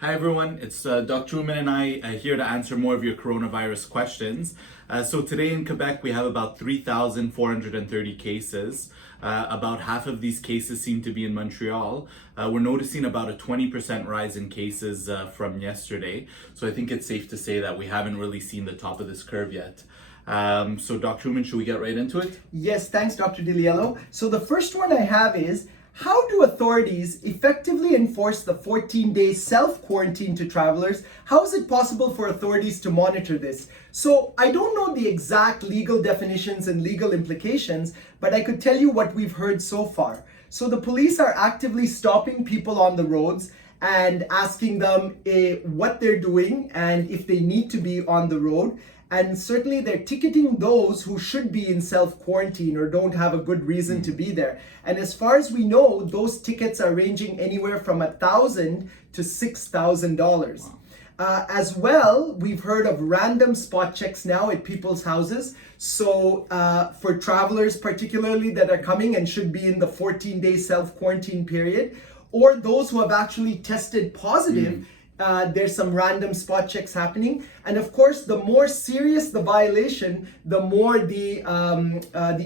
Hi everyone, it's Dr. Uman and I here to answer more of your coronavirus questions. So today in Quebec we have about 3,430 cases. About half of these cases seem to be in Montreal. We're noticing about a 20% rise in cases from yesterday. So I think it's safe to say that we haven't really seen the top of this curve yet. So Dr. Uman, should we get right into it? Yes, thanks, Dr. DiLiello. So the first one I have is, how do authorities effectively enforce the 14-day self-quarantine to travelers? How is it possible for authorities to monitor this? So I don't know the exact legal definitions and legal implications, but I could tell you what we've heard so far. So the police are actively stopping people on the roads and asking them what they're doing and if they need to be on the road. And certainly they're ticketing those who should be in self-quarantine or don't have a good reason to be there. And as far as we know, those tickets are ranging anywhere from $1,000 to $6,000. As well, we've heard of random spot checks now at people's houses. So for travelers particularly that are coming and should be in the 14-day self-quarantine period, or those who have actually tested positive, there's some random spot checks happening. And of course, the more serious the violation, the more the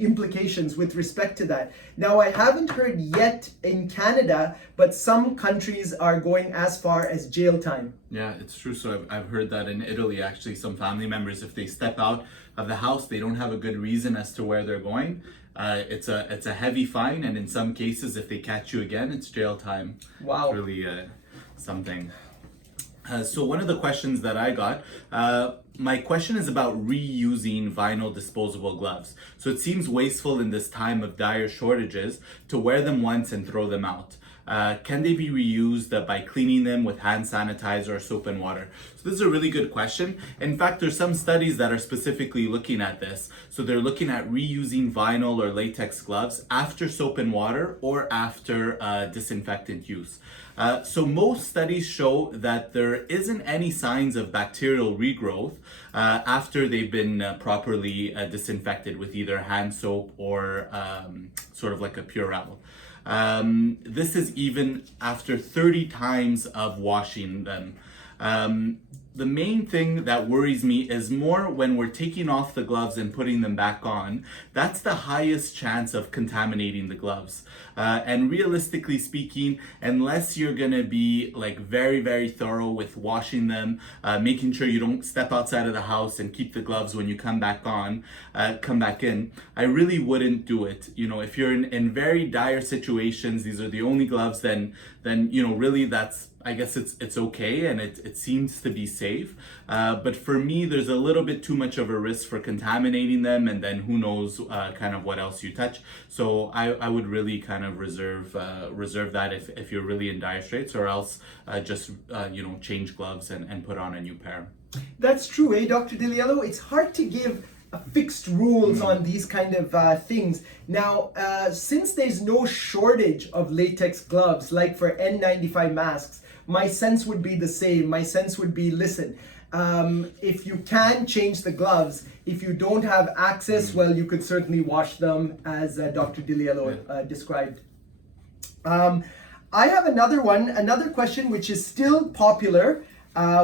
implications with respect to that. Now, I haven't heard yet in Canada, but some countries are going as far as jail time. Yeah, it's true. So I've heard that in Italy, actually, some family members, if they step out of the house, they don't have a good reason as to where they're going. It's a heavy fine, and in some cases, if they catch you again, it's jail time. Wow. It's really something. So one of the questions that I got, my question is about reusing vinyl disposable gloves. So it seems wasteful in this time of dire shortages to wear them once and throw them out. Can they be reused by cleaning them with hand sanitizer or soap and water? So this is a really good question. In fact, there's some studies that are specifically looking at this. So they're looking at reusing vinyl or latex gloves after soap and water or after disinfectant use. So most studies show that there isn't any signs of bacterial regrowth after they've been properly disinfected with either hand soap or sort of like a Purell. This is even after 30 times of washing them. The main thing that worries me is more when we're taking off the gloves and putting them back on. That's the highest chance of contaminating the gloves. And realistically speaking, unless you're gonna be like very, very thorough with washing them, making sure you don't step outside of the house and keep the gloves when you come back in, I really wouldn't do it. You know, if you're in very dire situations, these are the only gloves, then you know, really I guess it's okay, and it seems to be safe. But for me, there's a little bit too much of a risk for contaminating them, and then who knows kind of what else you touch. So I would really kind of reserve that if you're really in dire straits, or else just change gloves and put on a new pair. That's true, Dr. DiLiello? It's hard to give fixed rules on these kind of things. Now, since there's no shortage of latex gloves, like for N95 masks, my sense would be the same. My sense would be, listen, if you can change the gloves, if you don't have access, well, you could certainly wash them, as Dr. DiLiello described. I have another question which is still popular.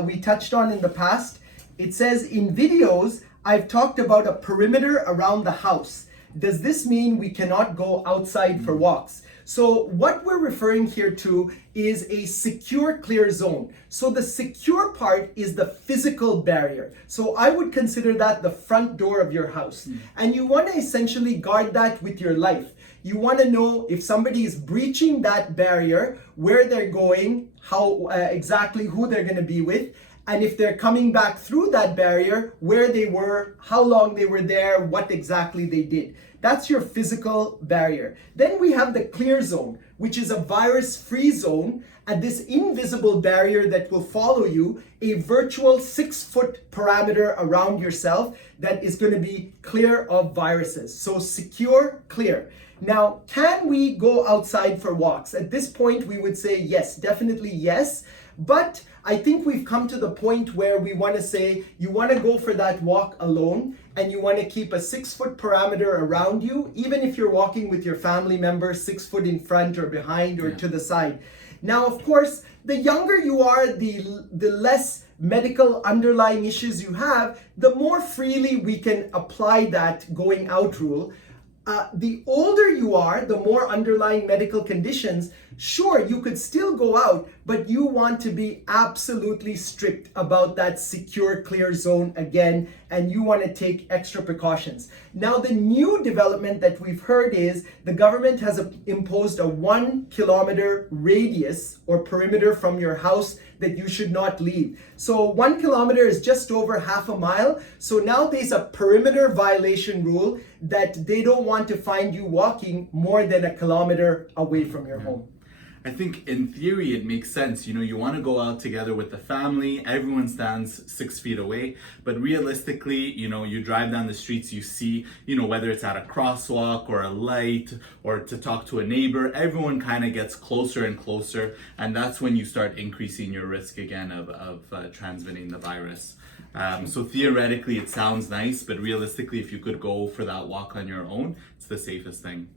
We touched on in the past. It says, in videos, I've talked about a perimeter around the house. Does this mean we cannot go outside for walks? So what we're referring here to is a secure clear zone. So the secure part is the physical barrier. So I would consider that the front door of your house. And you want to essentially guard that with your life. You want to know if somebody is breaching that barrier, where they're going, how exactly who they're going to be with, and if they're coming back through that barrier, where they were, how long they were there, what exactly they did. That's your physical barrier. Then we have the clear zone, which is a virus-free zone, and this invisible barrier that will follow you, a virtual 6-foot parameter around yourself that is going to be clear of viruses. So secure, clear. Now, can we go outside for walks? At this point, we would say yes, definitely yes. But I think we've come to the point where we want to say you want to go for that walk alone, and you want to keep a 6-foot parameter around you, even if you're walking with your family member 6 foot in front or behind or to the side. Now, of course, the younger you are, the less medical underlying issues you have, the more freely we can apply that going out rule. The older you are, the more underlying medical conditions, sure, you could still go out, but you want to be absolutely strict about that secure, clear zone again, and you want to take extra precautions. Now, the new development that we've heard is the government has imposed a 1 kilometer radius or perimeter from your house that you should not leave. So 1 kilometer is just over half a mile. So now there's a perimeter violation rule that they don't want to find you walking more than 1 kilometer away from your home. I think in theory it makes sense. You know, you want to go out together with the family, everyone stands 6 feet away, but realistically, you know, you drive down the streets, you see, you know, whether it's at a crosswalk or a light or to talk to a neighbor, everyone kind of gets closer and closer, and that's when you start increasing your risk again of transmitting the virus. So theoretically it sounds nice, but realistically if you could go for that walk on your own, it's the safest thing.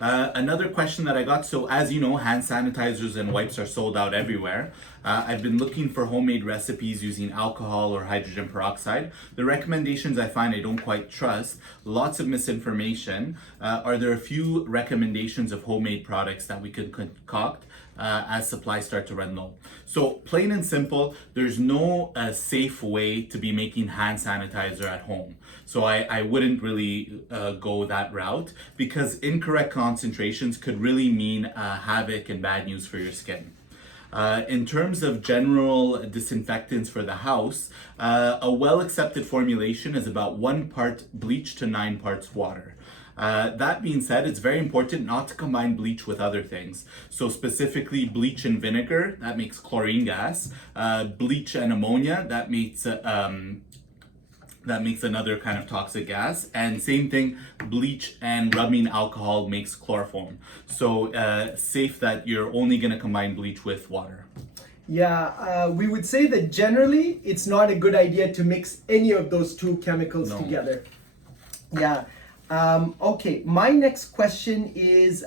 Another question that I got, so as you know, hand sanitizers and wipes are sold out everywhere. I've been looking for homemade recipes using alcohol or hydrogen peroxide. The recommendations I find I don't quite trust, lots of misinformation. Are there a few recommendations of homemade products that we could concoct as supplies start to run low? So plain and simple, there's no safe way to be making hand sanitizer at home. So I wouldn't really go that route, because incorrect concentrations could really mean havoc and bad news for your skin. In terms of general disinfectants for the house, a well-accepted formulation is about 1 part bleach to 9 parts water. That being said, it's very important not to combine bleach with other things. So specifically bleach and vinegar, that makes chlorine gas. Bleach and ammonia, that makes another kind of toxic gas. And same thing, bleach and rubbing alcohol makes chloroform. So safe that you're only gonna combine bleach with water. Yeah, we would say that generally it's not a good idea to mix any of those two chemicals together. Yeah. Okay, my next question is,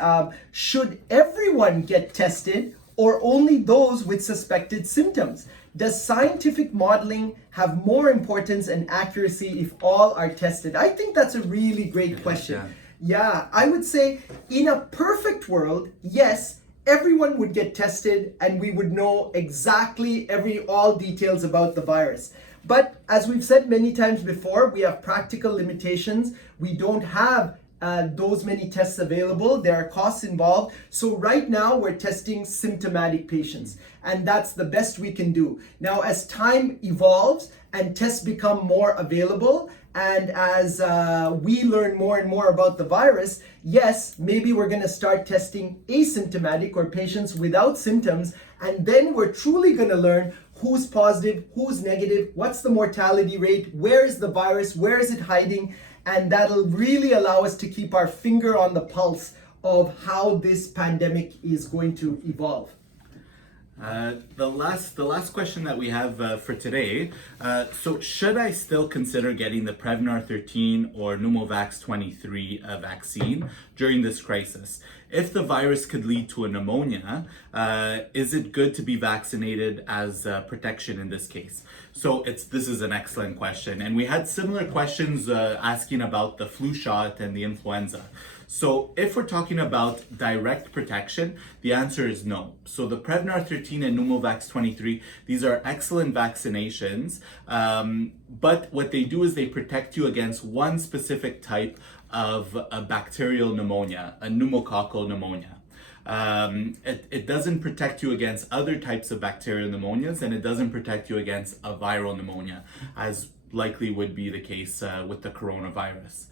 should everyone get tested or only those with suspected symptoms? Does scientific modeling have more importance and accuracy if all are tested? I think that's a really great question. Yeah, I would say in a perfect world, yes, everyone would get tested and we would know exactly all details about the virus. But as we've said many times before, we have practical limitations. We don't have those many tests available. There are costs involved. So right now we're testing symptomatic patients, and that's the best we can do. Now, as time evolves and tests become more available, and as we learn more and more about the virus, yes, maybe we're going to start testing asymptomatic or patients without symptoms, and then we're truly going to learn who's positive, who's negative, what's the mortality rate, where is the virus, where is it hiding, and that'll really allow us to keep our finger on the pulse of how this pandemic is going to evolve. The last question that we have for today, so should I still consider getting the Prevnar 13 or Pneumovax 23 vaccine during this crisis? If the virus could lead to a pneumonia, is it good to be vaccinated as protection in this case? So this is an excellent question, and we had similar questions asking about the flu shot and the influenza. So if we're talking about direct protection, the answer is no. So the Prevnar 13 and Pneumovax 23, these are excellent vaccinations, but what they do is they protect you against one specific type of a bacterial pneumonia, a pneumococcal pneumonia. It doesn't protect you against other types of bacterial pneumonias, and it doesn't protect you against a viral pneumonia, as likely would be the case with the coronavirus.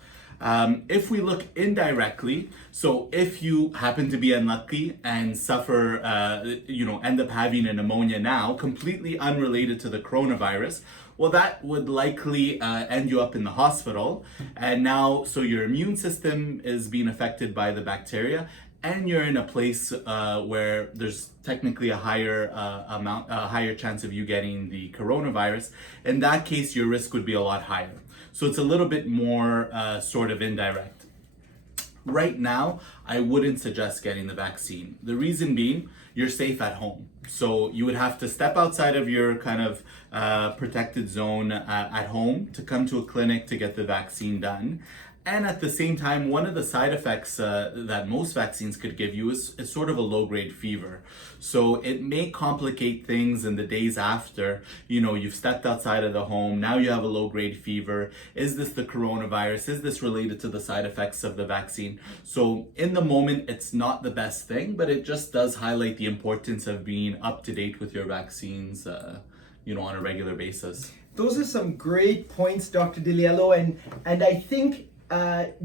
If we look indirectly, so if you happen to be unlucky and suffer, end up having a pneumonia now, completely unrelated to the coronavirus, well, that would likely end you up in the hospital. And now, so your immune system is being affected by the bacteria, and you're in a place where there's technically a higher chance of you getting the coronavirus. In that case, your risk would be a lot higher. So it's a little bit more sort of indirect. right now, I wouldn't suggest getting the vaccine. The reason being, you're safe at home. So you would have to step outside of your kind of protected zone at home to come to a clinic to get the vaccine done. And at the same time, one of the side effects that most vaccines could give you is sort of a low-grade fever. So it may complicate things in the days after, you've stepped outside of the home, now you have a low-grade fever. Is this the coronavirus? Is this related to the side effects of the vaccine? So in the moment, it's not the best thing, but it just does highlight the importance of being up to date with your vaccines, on a regular basis. Those are some great points, Dr. DiLiello, and I think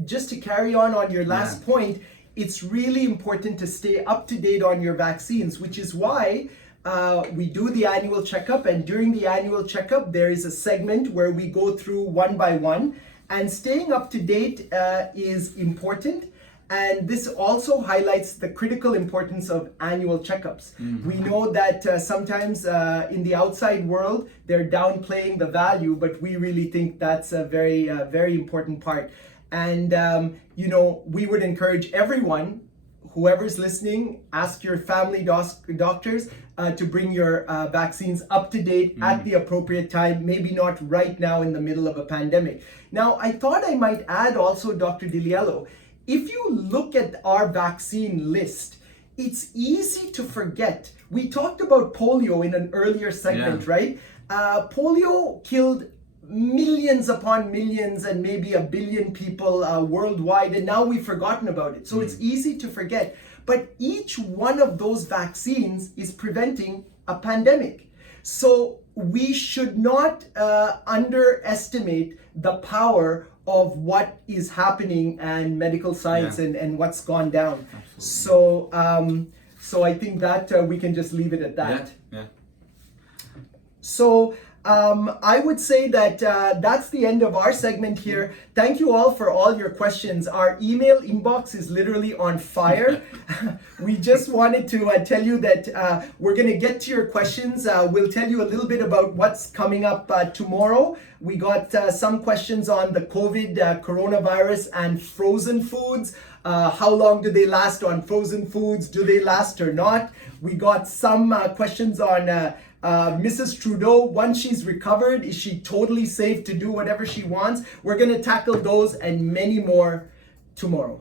just to carry on your last point, it's really important to stay up to date on your vaccines, which is why we do the annual checkup. And during the annual checkup, there is a segment where we go through one by one. And staying up to date is important. And this also highlights the critical importance of annual checkups. We know that sometimes in the outside world, they're downplaying the value, but we really think that's a very, very important part. And, we would encourage everyone, whoever's listening, ask your family doctors to bring your vaccines up to date at the appropriate time, maybe not right now in the middle of a pandemic. Now, I thought I might add also, Dr. DiLiello, if you look at our vaccine list, it's easy to forget. We talked about polio in an earlier segment, right? Polio killed millions upon millions and maybe 1 billion people worldwide, and now we've forgotten about it. So it's easy to forget. But each one of those vaccines is preventing a pandemic. So we should not underestimate the power of what is happening and medical science and what's gone down. Absolutely. So I think that we can just leave it at that. So I would say that that's the end of our segment here. Thank you all for all your questions. Our email inbox is literally on fire. We just wanted to tell you that we're going to get to your questions. We'll tell you a little bit about what's coming up tomorrow. We got some questions on the COVID, coronavirus, and frozen foods. How long do they last on frozen foods? Do they last or not? We got some questions on Mrs. Trudeau. Once she's recovered, is she totally safe to do whatever she wants? We're going to tackle those and many more tomorrow.